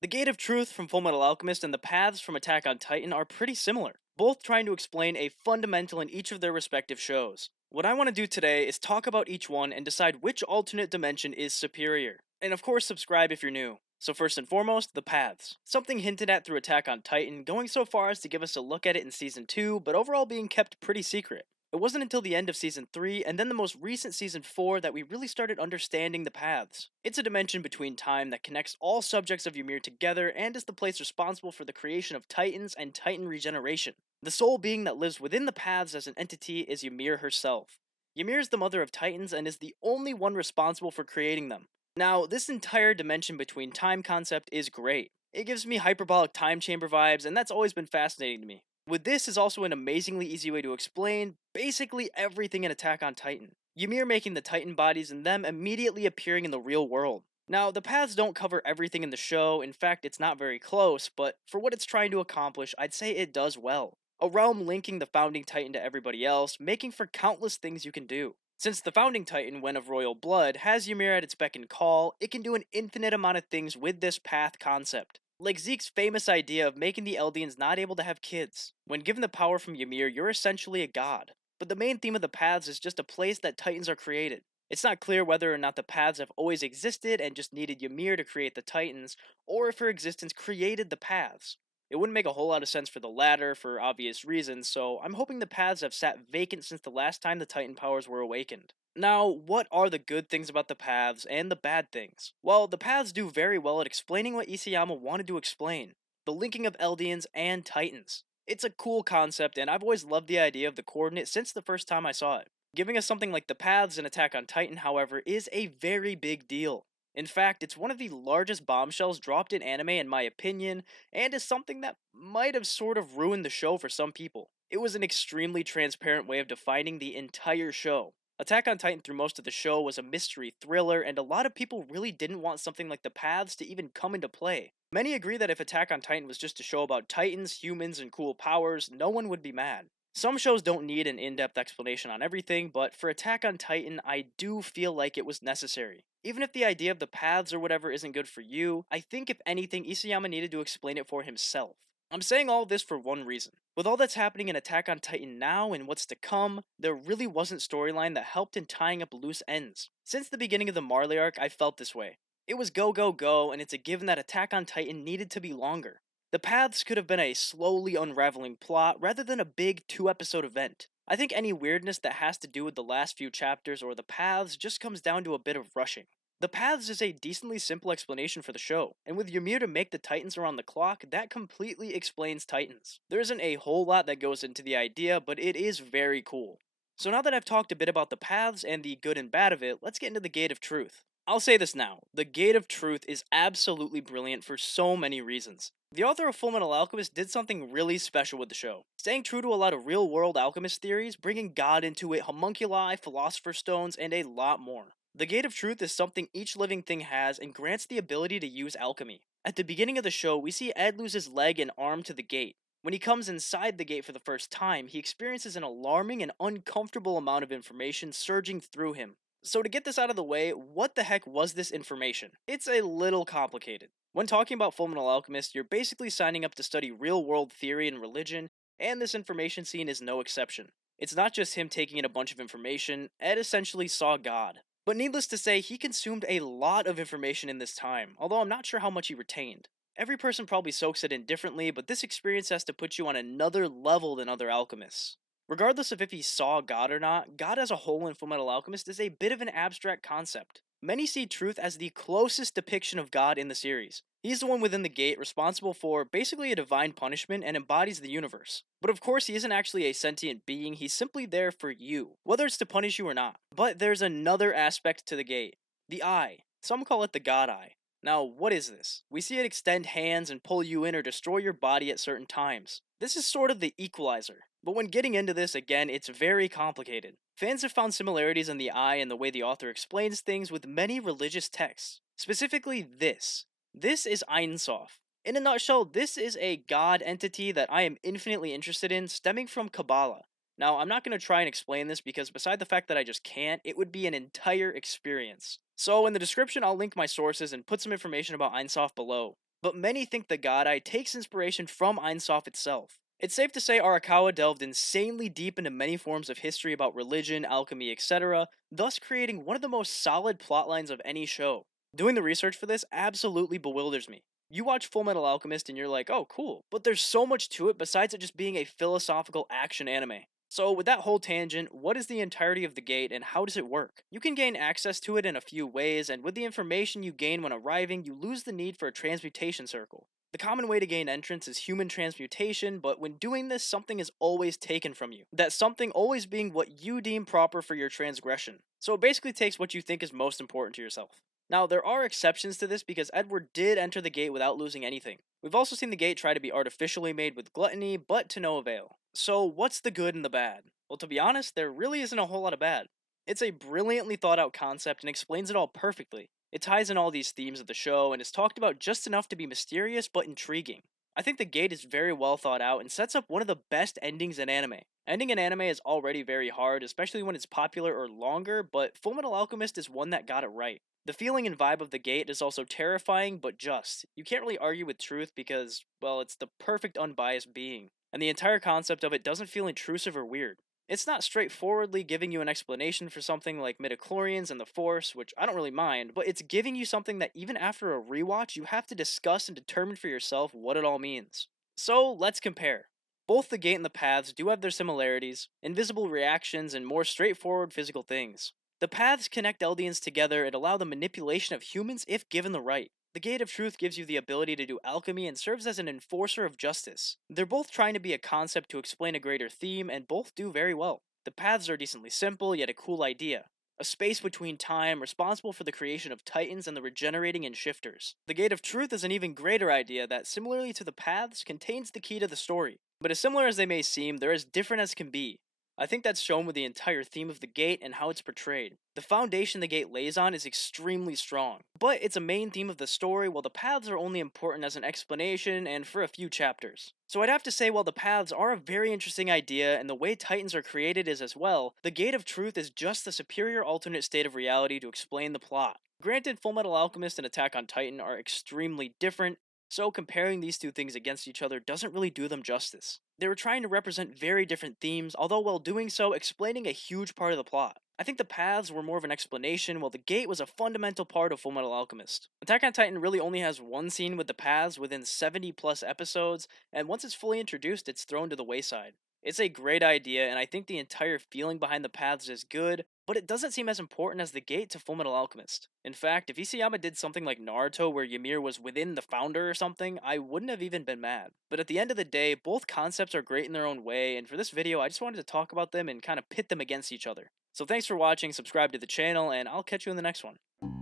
The Gate of Truth from Fullmetal Alchemist and the paths from Attack on Titan are pretty similar, both trying to explain a fundamental in each of their respective shows. What I want to do today is talk about each one and decide which alternate dimension is superior. And of course, subscribe if you're new. So, first and foremost, the paths. Something hinted at through Attack on Titan, going so far as to give us a look at it in Season 2, but overall being kept pretty secret. It wasn't until the end of Season 3 and then the most recent Season 4 that we really started understanding the paths. It's a dimension between time that connects all subjects of Ymir together and is the place responsible for the creation of Titans and Titan regeneration. The sole being that lives within the paths as an entity is Ymir herself. Ymir is the mother of Titans and is the only one responsible for creating them. Now, this entire dimension between time concept is great. It gives me hyperbolic time chamber vibes, and that's always been fascinating to me. With this is also an amazingly easy way to explain basically everything in Attack on Titan. Ymir making the Titan bodies and them immediately appearing in the real world. Now, the paths don't cover everything in the show, in fact, it's not very close, but for what it's trying to accomplish, I'd say it does well. A realm linking the founding Titan to everybody else, making for countless things you can do. Since the founding Titan, when of royal blood, has Ymir at its beck and call, it can do an infinite amount of things with this path concept. Like Zeke's famous idea of making the Eldians not able to have kids. When given the power from Ymir, you're essentially a god. But the main theme of the paths is just a place that Titans are created. It's not clear whether or not the paths have always existed and just needed Ymir to create the Titans, or if her existence created the paths. It wouldn't make a whole lot of sense for the latter for obvious reasons, so I'm hoping the paths have sat vacant since the last time the Titan powers were awakened. Now, what are the good things about the paths and the bad things? Well, the paths do very well at explaining what Isayama wanted to explain, the linking of Eldians and Titans. It's a cool concept, and I've always loved the idea of the coordinate since the first time I saw it. Giving us something like the paths in Attack on Titan, however, is a very big deal. In fact, it's one of the largest bombshells dropped in anime in my opinion, and is something that might have sort of ruined the show for some people. It was an extremely transparent way of defining the entire show. Attack on Titan through most of the show was a mystery thriller, and a lot of people really didn't want something like the paths to even come into play. Many agree that if Attack on Titan was just a show about Titans, humans, and cool powers, no one would be mad. Some shows don't need an in-depth explanation on everything, but for Attack on Titan, I do feel like it was necessary. Even if the idea of the paths or whatever isn't good for you, I think if anything, Isayama needed to explain it for himself. I'm saying all this for one reason. With all that's happening in Attack on Titan now and what's to come, there really wasn't storyline that helped in tying up loose ends. Since the beginning of the Marley arc, I felt this way. It was go go go, and it's a given that Attack on Titan needed to be longer. The paths could have been a slowly unraveling plot rather than a big 2 episode event. I think any weirdness that has to do with the last few chapters or the paths just comes down to a bit of rushing. The paths is a decently simple explanation for the show, and with Ymir to make the Titans around the clock, that completely explains Titans. There isn't a whole lot that goes into the idea, but it is very cool. So now that I've talked a bit about the paths and the good and bad of it, let's get into the Gate of Truth. I'll say this now, the Gate of Truth is absolutely brilliant for so many reasons. The author of Fullmetal Alchemist did something really special with the show, staying true to a lot of real-world alchemist theories, bringing God into it, homunculi, philosopher's stones, and a lot more. The Gate of Truth is something each living thing has and grants the ability to use alchemy. At the beginning of the show, we see Ed lose his leg and arm to the gate. When he comes inside the gate for the first time, he experiences an alarming and uncomfortable amount of information surging through him. So to get this out of the way, what the heck was this information? It's a little complicated. When talking about Fullmetal Alchemist, you're basically signing up to study real-world theory and religion, and this information scene is no exception. It's not just him taking in a bunch of information, Ed essentially saw God. But needless to say, he consumed a lot of information in this time, although I'm not sure how much he retained. Every person probably soaks it in differently, but this experience has to put you on another level than other alchemists. Regardless of if he saw God or not, God as a whole in Fullmetal Alchemist is a bit of an abstract concept. Many see Truth as the closest depiction of God in the series. He's the one within the gate responsible for basically a divine punishment and embodies the universe. But of course, he isn't actually a sentient being, he's simply there for you, whether it's to punish you or not. But there's another aspect to the gate, the eye. Some call it the God Eye. Now, what is this? We see it extend hands and pull you in or destroy your body at certain times. This is sort of the equalizer. But when getting into this again, it's very complicated. Fans have found similarities in the eye and the way the author explains things with many religious texts. Specifically this. This is Ein Sof. In a nutshell, this is a god entity that I am infinitely interested in, stemming from Kabbalah. Now, I'm not going to try and explain this because beside the fact that I just can't, it would be an entire experience. So in the description, I'll link my sources and put some information about Ein Sof below. but many think the God Eye takes inspiration from Ein Sof itself. It's safe to say Arakawa delved insanely deep into many forms of history about religion, alchemy, etc., thus creating one of the most solid plotlines of any show. Doing the research for this absolutely bewilders me. You watch Full Metal Alchemist and you're like, oh, cool, but there's so much to it besides it just being a philosophical action anime. So, with that whole tangent, what is the entirety of the gate and how does it work? You can gain access to it in a few ways, and with the information you gain when arriving, you lose the need for a transmutation circle. The common way to gain entrance is human transmutation, but when doing this, something is always taken from you. That something always being what you deem proper for your transgression. So it basically takes what you think is most important to yourself. Now, there are exceptions to this because Edward did enter the gate without losing anything. We've also seen the gate try to be artificially made with gluttony, but to no avail. So, what's the good and the bad? Well, to be honest, there really isn't a whole lot of bad. It's a brilliantly thought out concept and explains it all perfectly. It ties in all these themes of the show and is talked about just enough to be mysterious but intriguing. I think the gate is very well thought out and sets up one of the best endings in anime. Ending an anime is already very hard, especially when it's popular or longer, but Fullmetal Alchemist is one that got it right. The feeling and vibe of the gate is also terrifying but just. You can't really argue with truth because, well, it's the perfect unbiased being, and the entire concept of it doesn't feel intrusive or weird. It's not straightforwardly giving you an explanation for something like midichlorians and the Force, which I don't really mind, but it's giving you something that even after a rewatch, you have to discuss and determine for yourself what it all means. So let's compare. Both the gate and the paths do have their similarities, invisible reactions, and more straightforward physical things. The paths connect Eldians together and allow the manipulation of humans if given the right. The Gate of Truth gives you the ability to do alchemy and serves as an enforcer of justice. They're both trying to be a concept to explain a greater theme, and both do very well. The paths are decently simple, yet a cool idea. A space between time, responsible for the creation of titans and the regenerating and shifters. The Gate of Truth is an even greater idea that, similarly to the paths, contains the key to the story. But as similar as they may seem, they're as different as can be. I think that's shown with the entire theme of the gate and how it's portrayed. The foundation the gate lays on is extremely strong, but it's a main theme of the story, while the paths are only important as an explanation and for a few chapters. So I'd have to say while the paths are a very interesting idea and the way titans are created is as well, the Gate of Truth is just the superior alternate state of reality to explain the plot. Granted, Fullmetal Alchemist and Attack on Titan are extremely different, so comparing these two things against each other doesn't really do them justice. They were trying to represent very different themes, although while doing so, explaining a huge part of the plot. I think the paths were more of an explanation, while the gate was a fundamental part of Fullmetal Alchemist. Attack on Titan really only has one scene with the paths within 70 plus episodes, and once it's fully introduced, it's thrown to the wayside. It's a great idea, and I think the entire feeling behind the paths is good, but it doesn't seem as important as the gate to Fullmetal Alchemist. In fact, if Isayama did something like Naruto where Ymir was within the founder or something, I wouldn't have even been mad. But at the end of the day, both concepts are great in their own way, and for this video, I just wanted to talk about them and kind of pit them against each other. So thanks for watching, subscribe to the channel, and I'll catch you in the next one.